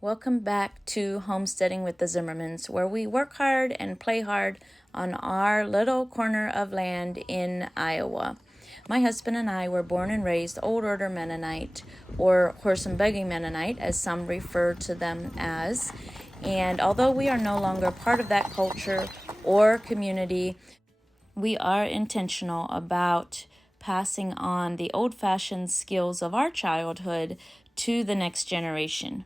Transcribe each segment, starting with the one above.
Welcome back to Homesteading with the Zimmermans, where we work hard and play hard on our little corner of land in Iowa. My husband and I were born and raised Old Order Mennonite, or horse and buggy Mennonite, as some refer to them as. And although we are no longer part of that culture or community, we are intentional about passing on the old-fashioned skills of our childhood to the next generation.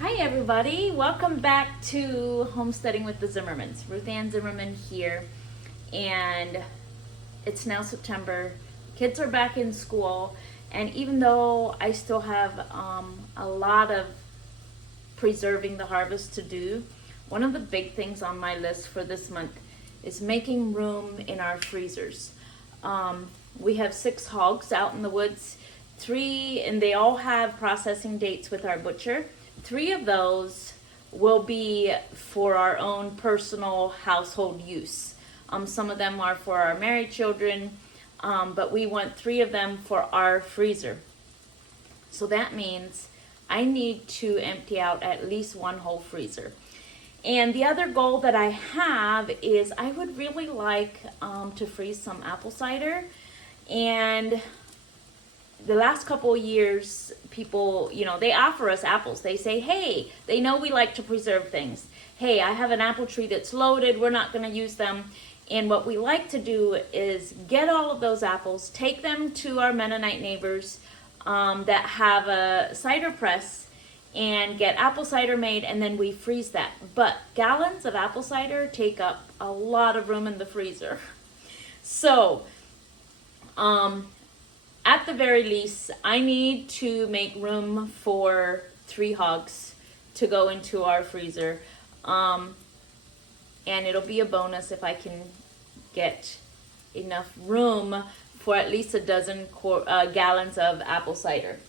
Hi everybody, welcome back to Homesteading with the Zimmermans. Ruth Ann Zimmerman here, and it's now September. Kids are back in school, and even though I still have a lot of preserving the harvest to do, one of the big things on my list for this month is making room in our freezers. We have 6 hogs out in the woods, 3, and they all have processing dates with our butcher. 3 of those will be for our own personal household use. Some of them are for our married children, but we want 3 of them for our freezer. So that means I need to empty out at least 1 whole freezer. And the other goal that I have is I would really like to freeze some apple cider. And the last couple of years, people, they offer us apples. They say, hey, they know we like to preserve things. Hey, I have an apple tree that's loaded. We're not going to use them. And what we like to do is get all of those apples, take them to our Mennonite neighbors that have a cider press, and get apple cider made, and then we freeze that. But gallons of apple cider take up a lot of room in the freezer. So, at the very least, I need to make room for 3 hogs to go into our freezer. And it'll be a bonus if I can get enough room for at least a dozen gallons of apple cider.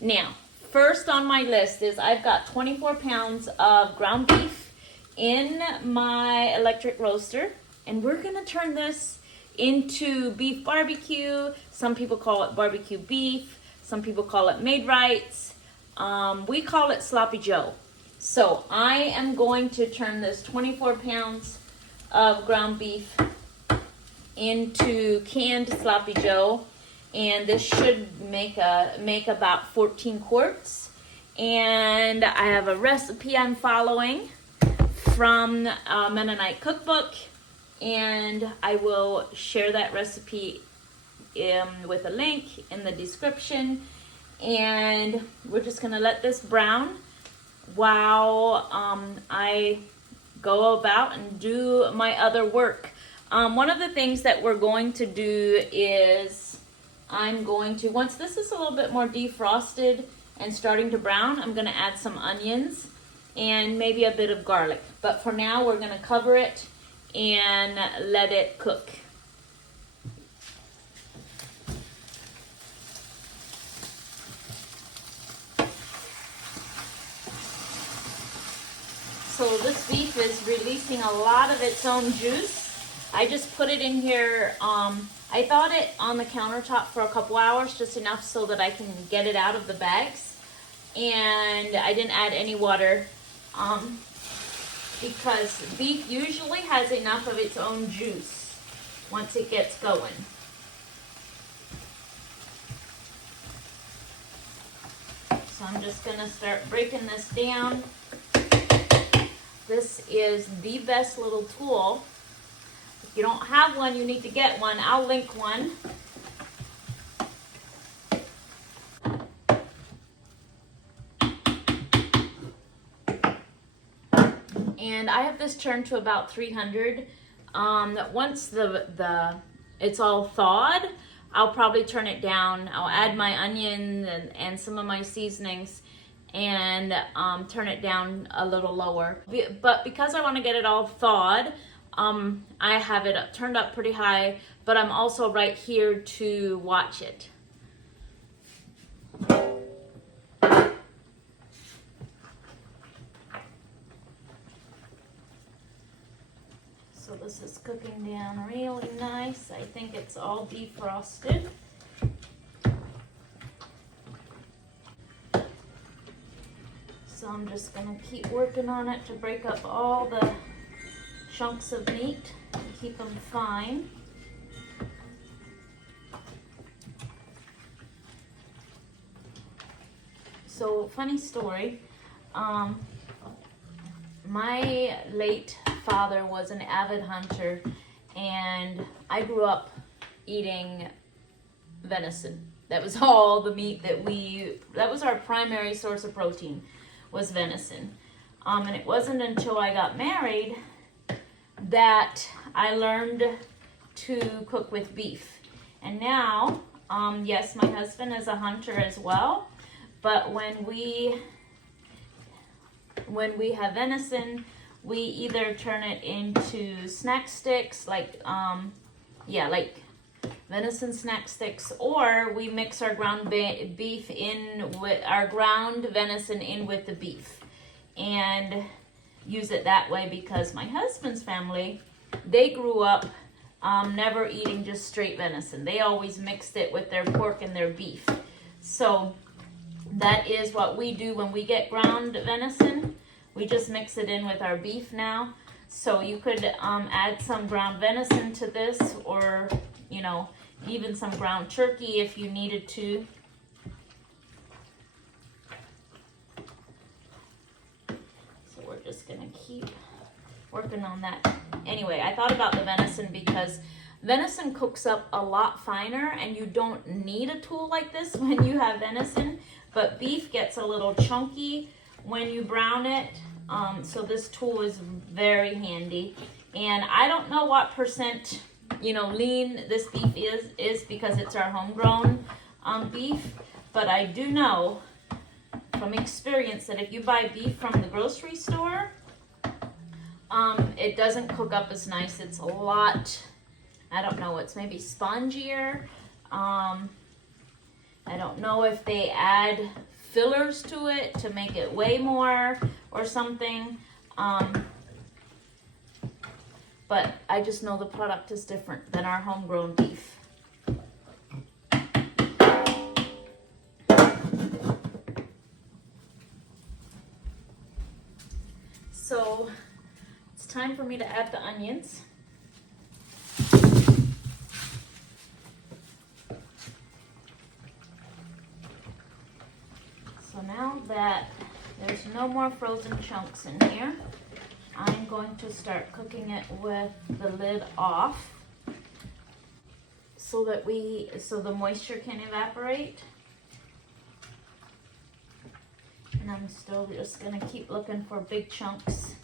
Now, first on my list is I've got 24 pounds of ground beef in my electric roaster, and we're gonna turn this into beef barbecue. Some people call it barbecue beef. Some people call it made rights. We call it sloppy joe. So I am going to turn this 24 pounds of ground beef into canned sloppy joe, and this should make about 14 quarts. And I have a recipe I'm following from a Mennonite cookbook, and I will share that recipe with a link in the description. And we're just gonna let this brown while I go about and do my other work. One of the things that we're going to do is I'm going to, once this is a little bit more defrosted and starting to brown, I'm gonna add some onions and maybe a bit of garlic. But for now, we're gonna cover it and let it cook. So this beef is releasing a lot of its own juice. I just put it in here. I thawed it on the countertop for a couple hours, just enough so that I can get it out of the bags. And I didn't add any water because beef usually has enough of its own juice once it gets going. So I'm just gonna start breaking this down. This is the best little tool. If you don't have one, you need to get one. I'll link one. And I have this turned to about 300. Once it's all thawed, I'll probably turn it down. I'll add my onion and some of my seasonings and turn it down a little lower. But because I want to get it all thawed, I have it turned up pretty high, but I'm also right here to watch it. So this is cooking down really nice. I think it's all defrosted. I'm just gonna keep working on it to break up all the chunks of meat and keep them fine. So, funny story, my late father was an avid hunter, and I grew up eating venison. That was all the meat that was our primary source of protein, was venison. And it wasn't until I got married that I learned to cook with beef. And now, yes, my husband is a hunter as well, but when we have venison, we either turn it into snack sticks, like venison snack sticks, or we mix our ground beef in with our ground venison in with the beef and use it that way, because my husband's family, they grew up never eating just straight venison. They always mixed it with their pork and their beef. So that is what we do when we get ground venison. We just mix it in with our beef now. So you could add some ground venison to this, or, you know, even some ground turkey if you needed to. So we're just gonna keep working on that. Anyway, I thought about the venison because venison cooks up a lot finer, and you don't need a tool like this when you have venison, but beef gets a little chunky when you brown it. So this tool is very handy. And I don't know what percent, you know, lean this beef is because it's our homegrown beef, but I do know from experience that if you buy beef from the grocery store, it doesn't cook up as nice. It's a lot, I don't know, it's maybe spongier. I don't know if they add fillers to it to make it weigh more or something. But I just know the product is different than our homegrown beef. So it's time for me to add the onions. So now that there's no more frozen chunks in here, I'm going to start cooking it with the lid off so that the moisture can evaporate. And I'm still just gonna keep looking for big chunks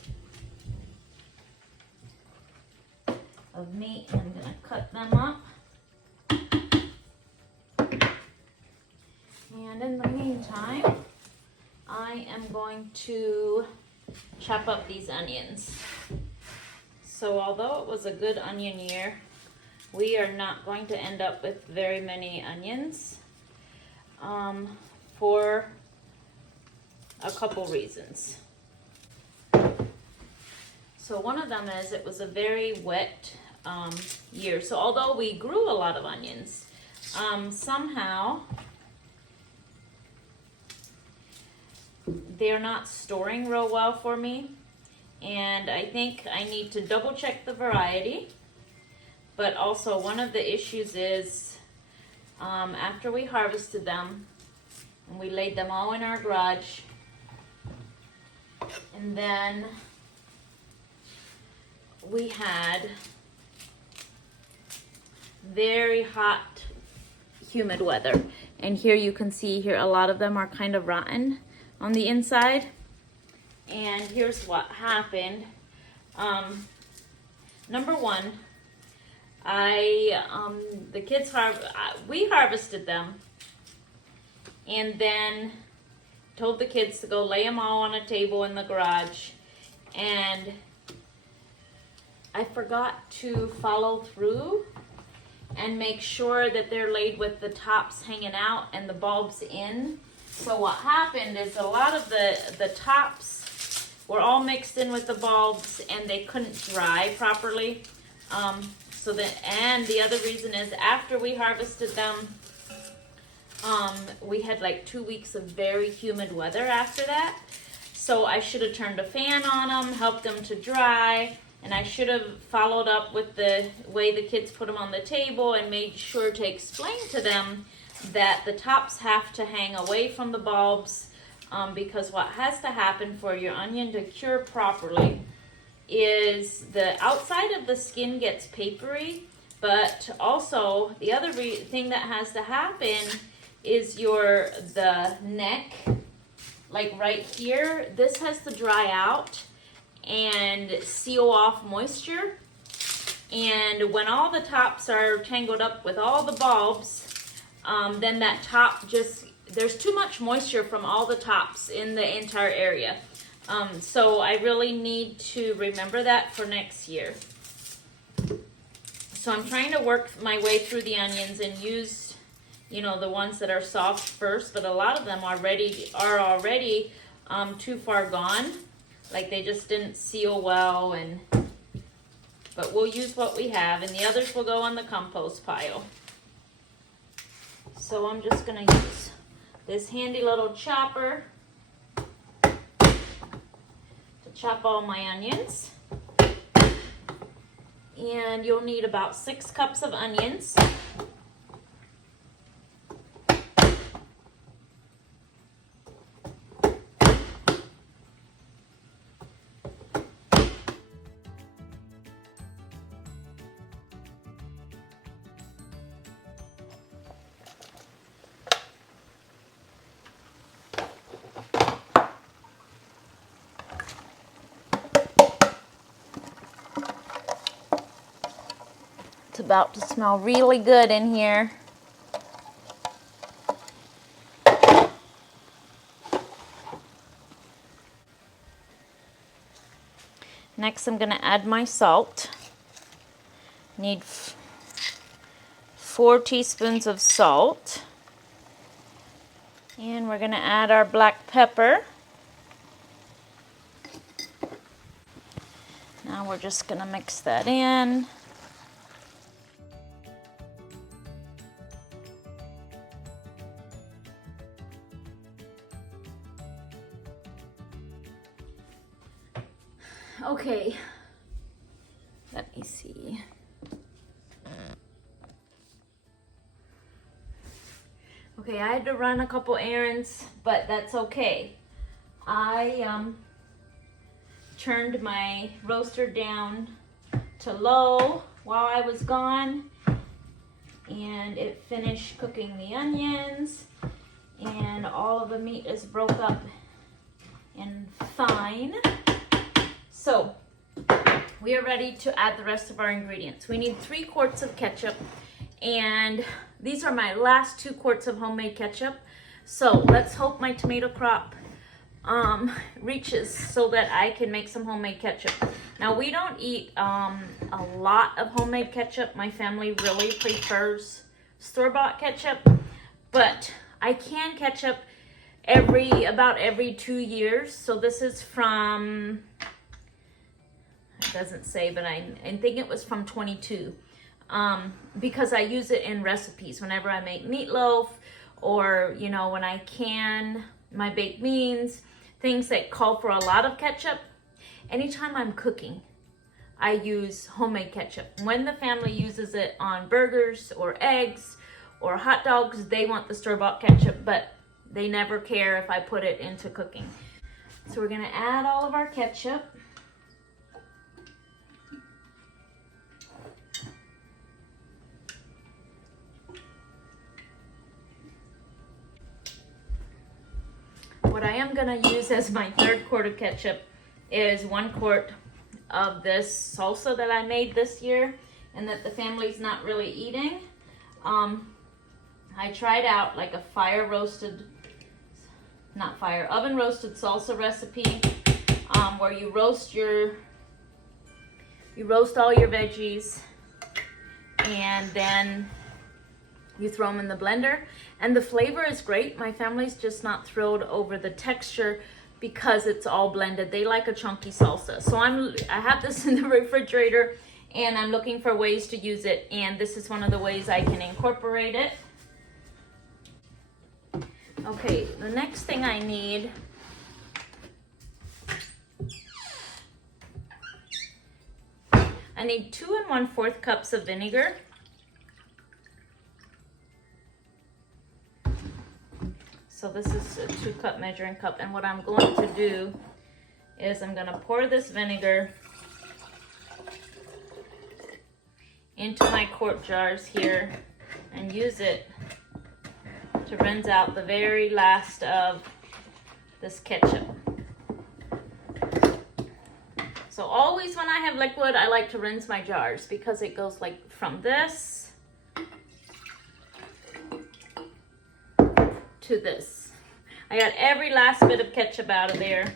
of meat, and I'm gonna cut them up. And in the meantime, I am going to chop up these onions. So although it was a good onion year, we are not going to end up with very many onions for a couple reasons. So one of them is it was a very wet year. So although we grew a lot of onions, somehow they're not storing real well for me, and I think I need to double check the variety. But also one of the issues is after we harvested them and we laid them all in our garage, and then we had very hot, humid weather, and here you can see here a lot of them are kind of rotten on the inside. And here's what happened. Number one, the kids we harvested them, and then told the kids to go lay them all on a table in the garage, and I forgot to follow through and make sure that they're laid with the tops hanging out and the bulbs in. So what happened is a lot of the tops were all mixed in with the bulbs, and they couldn't dry properly. And the other reason is after we harvested them, we had like 2 weeks of very humid weather after that. So I should have turned a fan on them, helped them to dry, and I should have followed up with the way the kids put them on the table and made sure to explain to them that the tops have to hang away from the bulbs, because what has to happen for your onion to cure properly is the outside of the skin gets papery, but also the other thing that has to happen is the neck, like right here, this has to dry out and seal off moisture. And when all the tops are tangled up with all the bulbs, then that top there's too much moisture from all the tops in the entire area. So I really need to remember that for next year. So I'm trying to work my way through the onions and use, the ones that are soft first, but a lot of them are already too far gone. Like they just didn't seal well, but we'll use what we have, and the others will go on the compost pile. So I'm just gonna use this handy little chopper to chop all my onions. And you'll need about 6 cups of onions. It's about to smell really good in here. Next, I'm going to add my salt. Need 4 teaspoons of salt. And we're going to add our black pepper. Now we're just going to mix that in. Okay, let me see. Okay, I had to run a couple errands, but that's okay. I turned my roaster down to low while I was gone, and it finished cooking the onions, and all of the meat is broke up and fine. So we are ready to add the rest of our ingredients. We need 3 quarts of ketchup, and these are my last 2 quarts of homemade ketchup. So let's hope my tomato crop reaches so that I can make some homemade ketchup. Now we don't eat a lot of homemade ketchup. My family really prefers store-bought ketchup, but I can ketchup about every 2 years. So this is from, it doesn't say, but I think it was from 22, because I use it in recipes whenever I make meatloaf, or when I can my baked beans, things that call for a lot of ketchup. Anytime I'm cooking, I use homemade ketchup. When the family uses it on burgers or eggs or hot dogs, they want the store-bought ketchup, but they never care if I put it into cooking. So we're gonna add all of our ketchup. What I am going to use as my 3rd quart of ketchup is 1 quart of this salsa that I made this year and that the family's not really eating. I tried out like a oven roasted salsa recipe, where you roast all your veggies and then you throw them in the blender, and the flavor is great. My family's just not thrilled over the texture because it's all blended. They like a chunky salsa. So I have this in the refrigerator, and I'm looking for ways to use it, and this is one of the ways I can incorporate it. Okay, the next thing I need I need 2 1/4 cups of vinegar. So this is a 2-cup measuring cup. And what I'm going to do is I'm gonna pour this vinegar into my quart jars here and use it to rinse out the very last of this ketchup. So always when I have liquid, I like to rinse my jars because it goes like from this to this. I got every last bit of ketchup out of there.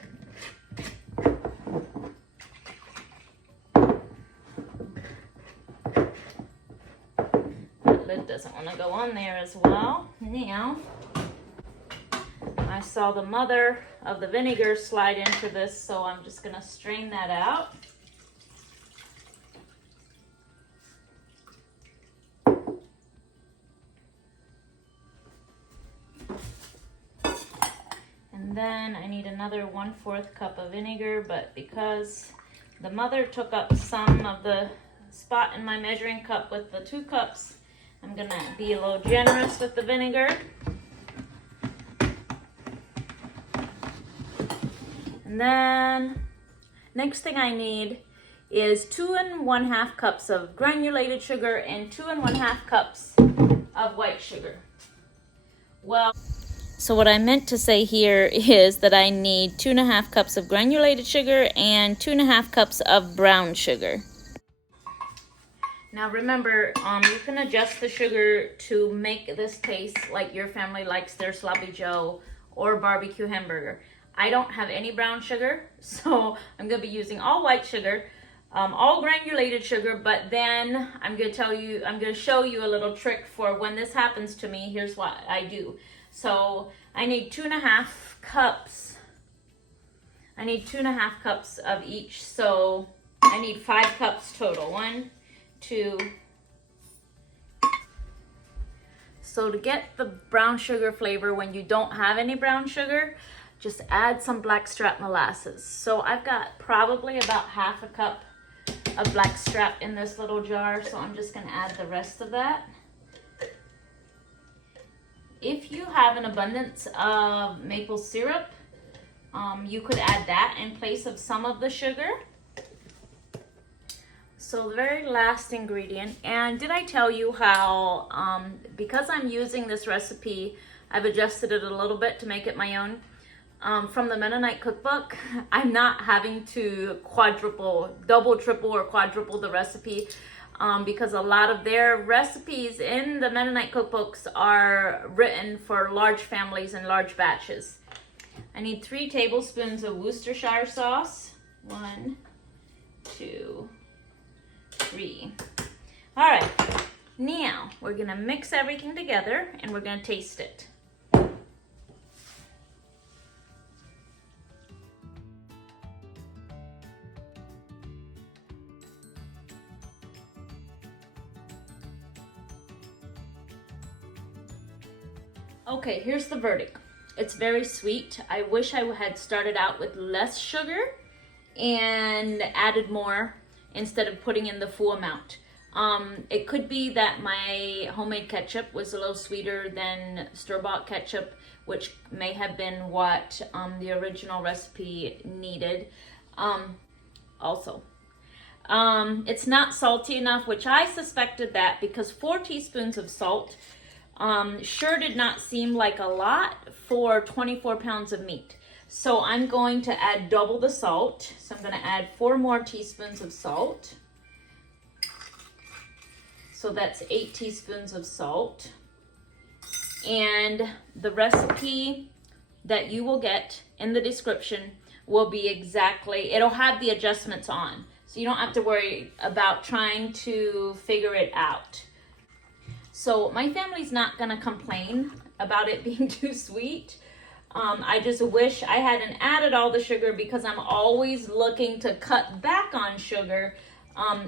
That lid doesn't want to go on there as well. Now, I saw the mother of the vinegar slide into this, so I'm just going to strain that out. And then I need another 1/4 cup of vinegar, but because the mother took up some of the spot in my measuring cup with the 2 cups, I'm going to be a little generous with the vinegar. And then next thing I need is 2 1/2 cups of granulated sugar and 2 1/2 cups of white sugar. Well, so what I meant to say here is that I need 2 1/2 cups of granulated sugar and 2 1/2 cups of brown sugar. Now remember, you can adjust the sugar to make this taste like your family likes their sloppy joe or barbecue hamburger. I don't have any brown sugar, so I'm going to be using all white sugar, all granulated sugar, but then I'm going to show you a little trick for when this happens to me. Here's what I do. So I need 2 1/2 cups. I need 2 1/2 cups of each, so I need 5 cups total. 1, 2. So to get the brown sugar flavor when you don't have any brown sugar, just add some blackstrap molasses. So I've got probably about 1/2 cup of blackstrap in this little jar, so I'm just going to add the rest of that. If you have an abundance of maple syrup, you could add that in place of some of the sugar. So the very last ingredient, and did I tell you how, because I'm using this recipe, I've adjusted it a little bit to make it my own. From the Mennonite cookbook, I'm not having to double, triple, or quadruple the recipe because a lot of their recipes in the Mennonite cookbooks are written for large families and large batches. I need 3 tablespoons of Worcestershire sauce. 1, 2, 3. All right, now we're gonna mix everything together and we're gonna taste it. Okay, here's the verdict. It's very sweet. I wish I had started out with less sugar and added more instead of putting in the full amount. It could be that my homemade ketchup was a little sweeter than store-bought ketchup, which may have been what the original recipe needed. It's not salty enough, which I suspected that because 4 teaspoons of salt sure did not seem like a lot for 24 pounds of meat. So I'm going to add double the salt. So I'm going to add 4 more teaspoons of salt. So that's 8 teaspoons of salt. And the recipe that you will get in the description will be it'll have the adjustments on. So you don't have to worry about trying to figure it out. So my family's not gonna complain about it being too sweet. I just wish I hadn't added all the sugar because I'm always looking to cut back on sugar.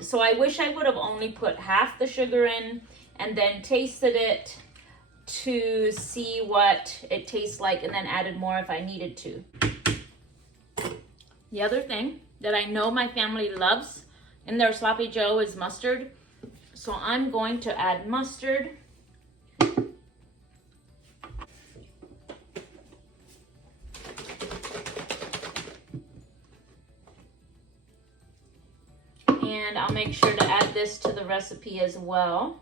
So I wish I would have only put half the sugar in and then tasted it to see what it tastes like and then added more if I needed to. The other thing that I know my family loves in their sloppy joe is mustard. So I'm going to add mustard. And I'll make sure to add this to the recipe as well.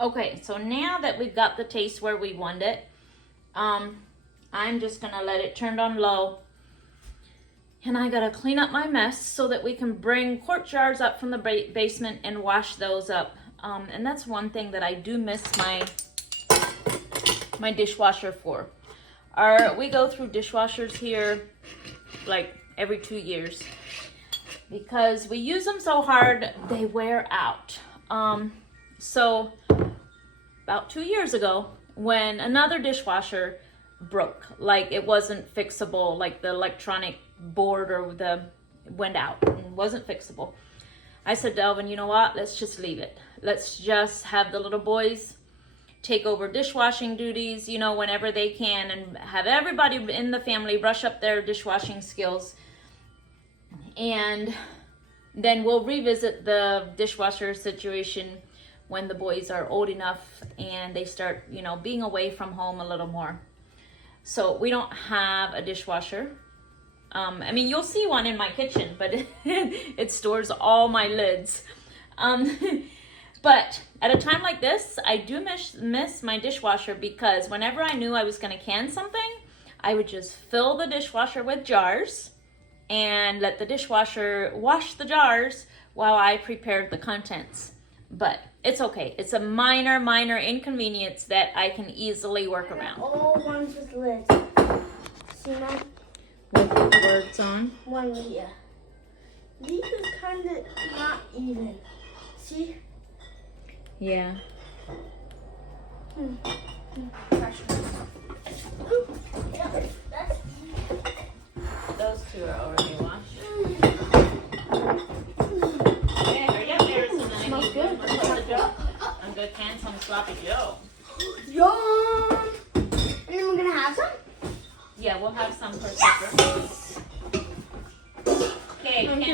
Okay, so now that we've got the taste where we want it, I'm just gonna let it turn on low. And I gotta clean up my mess so that we can bring quart jars up from the basement and wash those up. And that's one thing that I do miss my dishwasher for. We go through dishwashers here like every 2 years because we use them so hard they wear out. So about 2 years ago, when another dishwasher broke, like it wasn't fixable, like the electronic board or went out and wasn't fixable, I said, Delvin, you know what? Let's just leave it. Let's just have the little boys take over dishwashing duties, you know, whenever they can, and have everybody in the family brush up their dishwashing skills. And then we'll revisit the dishwasher situation when the boys are old enough and they start, you know, being away from home a little more. So we don't have a dishwasher. I mean, you'll see one in my kitchen, but it stores all my lids. But at a time like this, I do miss my dishwasher, because whenever I knew I was going to can something, I would just fill the dishwasher with jars and let the dishwasher wash the jars while I prepared the contents. But it's okay. It's a minor inconvenience that I can easily work around. All ones with lids. See that? With words on? One here. These is kind of not even. See? Yeah. Pressure. Yeah, that's Those two are already washed. Yeah, hurry up, Harrison. Smells good. I'm gonna can some sloppy joe. Yum! And then we're gonna have some? Yeah, we'll have some for supper. Okay, I'll send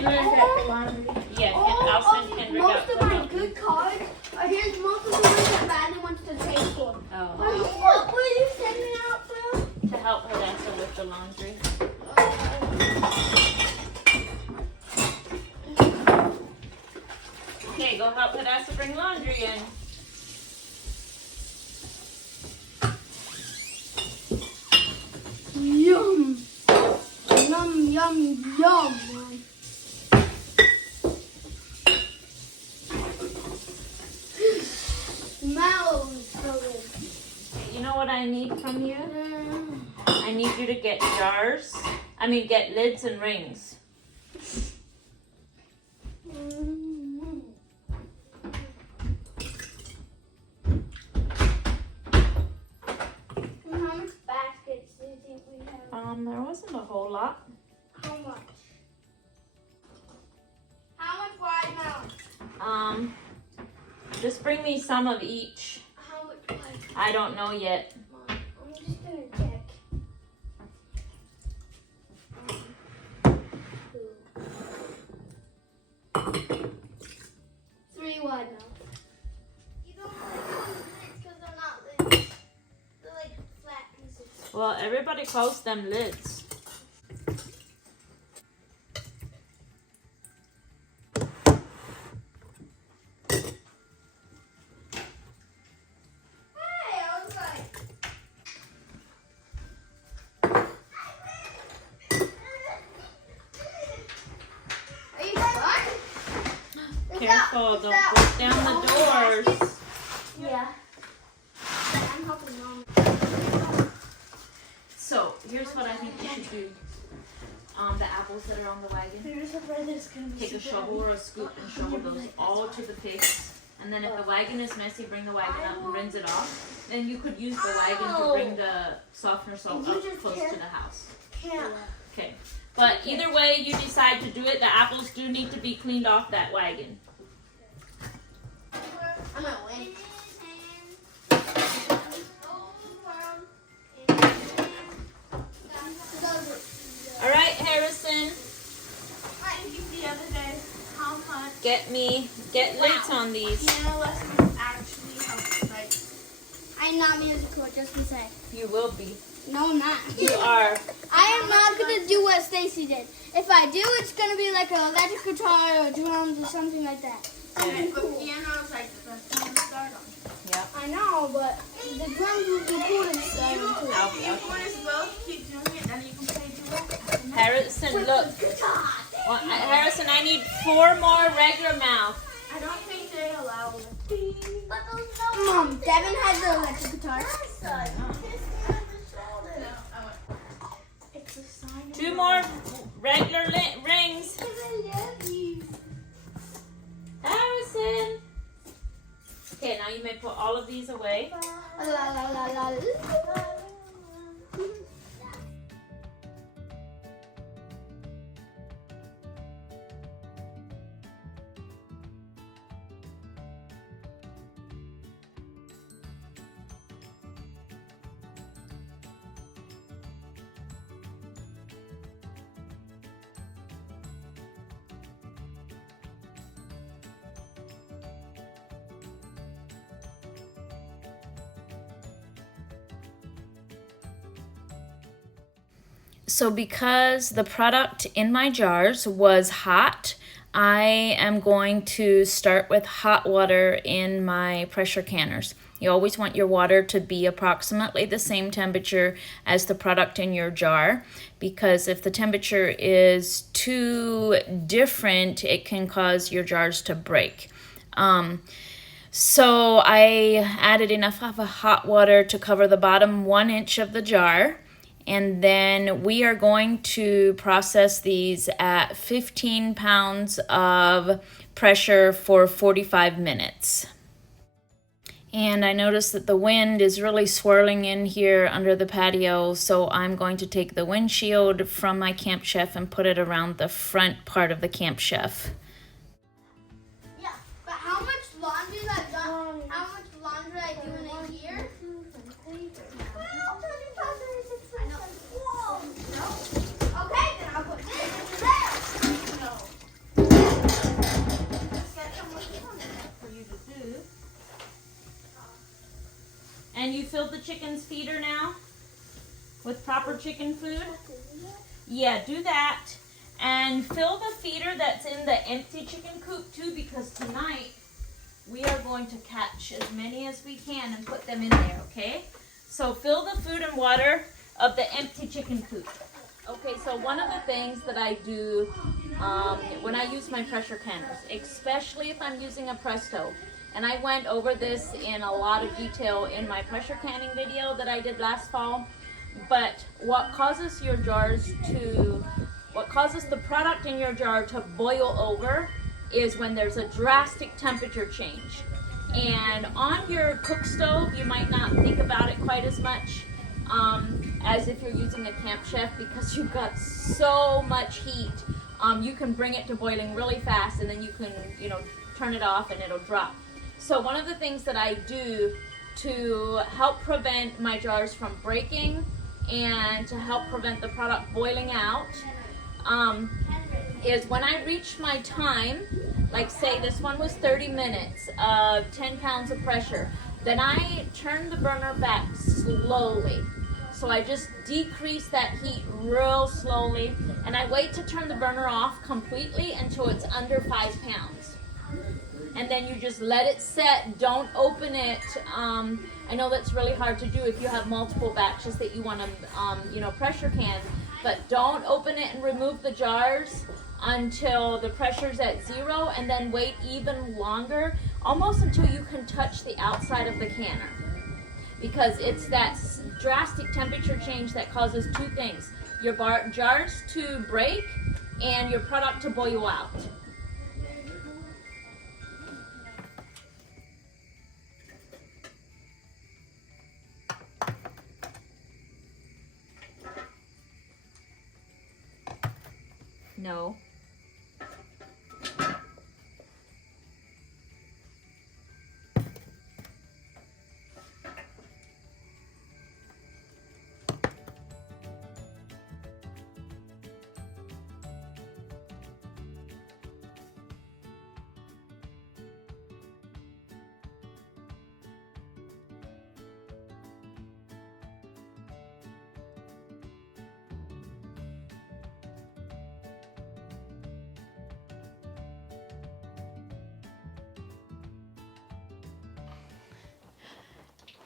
Kendrick most out. of my good cards are here's most of the ones that Badly wants to take for. What were you sending out for? To help Vanessa with the laundry. Okay, go help Vanessa bring laundry in. Yum! Yum, yum, yum! Smells so good. You know what I need from you? I need you to get get lids and rings. How much baskets do you think we have? There wasn't a whole lot. How much? How much watermelon? Just bring me some of each. How much watermelon? I don't know yet. I'm just gonna check. 3 watermelons. You don't like those lids because they're not lids. They're like flat pieces. Well, everybody calls them lids. Hey, I was like. Are you done? Careful, don't push down the doors. Yeah. I'm helping mom. So, here's what I think you should do. The apples that are on the wagon, take a shovel or a scoop and shovel those all to the pigs. And then if the wagon is messy, bring the wagon up and rinse it off. Then you could use the wagon to bring the softener salt up close to the house. Can't Okay. But either way you decide to do it, the apples do need to be cleaned off that wagon. I'm gonna win. All right, Harrison. The other day, how much Get lids on these. piano lessons actually help? Like, I'm not musical, just to say. You will be. No, I'm not. You are. I am not gonna do what Stacy did. If I do, it's gonna be like an electric guitar or drums or something like that. okay, but piano is like the best thing to start on. Yep. I know, but the drums would be cool to start on too. You want us both keep doing it, then you can play duo. Harrison, look. Well, Harrison, I need 4 more regular mouth. I don't think they allow it. Mom, Devin has the electric guitar. It's a sign. 2 more regular rings. Harrison. Okay, now you may put all of these away. La, la, la, la, la. So because the product in my jars was hot, I am going to start with hot water in my pressure canners. You always want your water to be approximately the same temperature as the product in your jar, because if the temperature is too different, it can cause your jars to break. So I added enough of a hot water to cover the bottom 1 inch of the jar. And then we are going to process these at 15 pounds of pressure for 45 minutes. And I noticed that the wind is really swirling in here under the patio, so I'm going to take the windshield from my Camp Chef and put it around the front part of the Camp Chef. Yeah, but how much laundry I've done? How much laundry I do in a year? I know. Whoa. No. Okay, then I'll put this there. No. Let's get someone For you to do. And you filled the chicken's feeder now with proper chicken food? Yeah, do that. And fill the feeder that's in the empty chicken coop too, because tonight we are going to catch as many as we can and put them in there, okay? So fill the food and water of the empty chicken coop. Okay, so one of the things that I do when I use my pressure canners, especially if I'm using a Presto, and I went over this in a lot of detail in my pressure canning video that I did last fall, but what causes the product in your jar to boil over is when there's a drastic temperature change. And on your cook stove, you might not think about it quite as much as if you're using a Camp Chef, because you've got so much heat. You can bring it to boiling really fast, and then you can, turn it off and it'll drop. So one of the things that I do to help prevent my jars from breaking and to help prevent the product boiling out is when I reach my time, like say this one was 30 minutes of 10 pounds of pressure, then I turn the burner back slowly. So I just decrease that heat real slowly, and I wait to turn the burner off completely until it's under 5 pounds. And then you just let it set. Don't open it. I know that's really hard to do if you have multiple batches that you want to, pressure can. But don't open it and remove the jars until the pressure's at 0, and then wait even longer, almost until you can touch the outside of the canner. Because it's that drastic temperature change that causes 2 things: your jars to break and your product to boil out. No.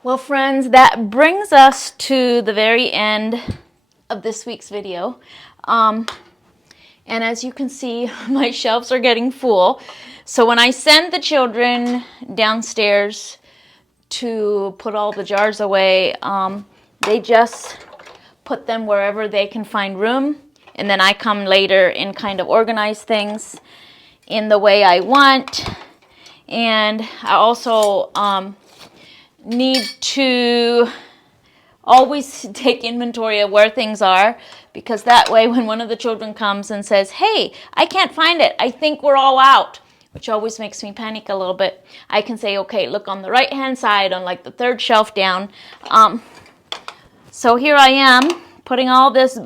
Well, friends, that brings us to the very end of this week's video. And as you can see, my shelves are getting full. So when I send the children downstairs to put all the jars away, they just put them wherever they can find room. And then I come later and kind of organize things in the way I want. And I also need to always take inventory of where things are, because that way when one of the children comes and says, hey, I can't find it, I think we're all out, which always makes me panic a little bit, I can say, okay, look on the right hand side on like the third shelf down. So here I am putting all this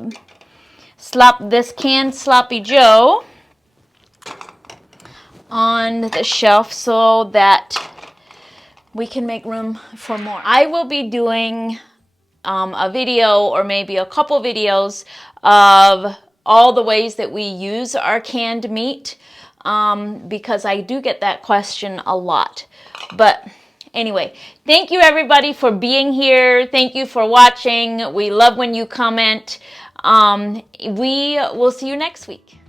canned Sloppy Joe on the shelf so that we can make room for more. I will be doing a video or maybe a couple videos of all the ways that we use our canned meat, because I do get that question a lot. But anyway, thank you everybody for being here. Thank you for watching. We love when you comment. We will see you next week.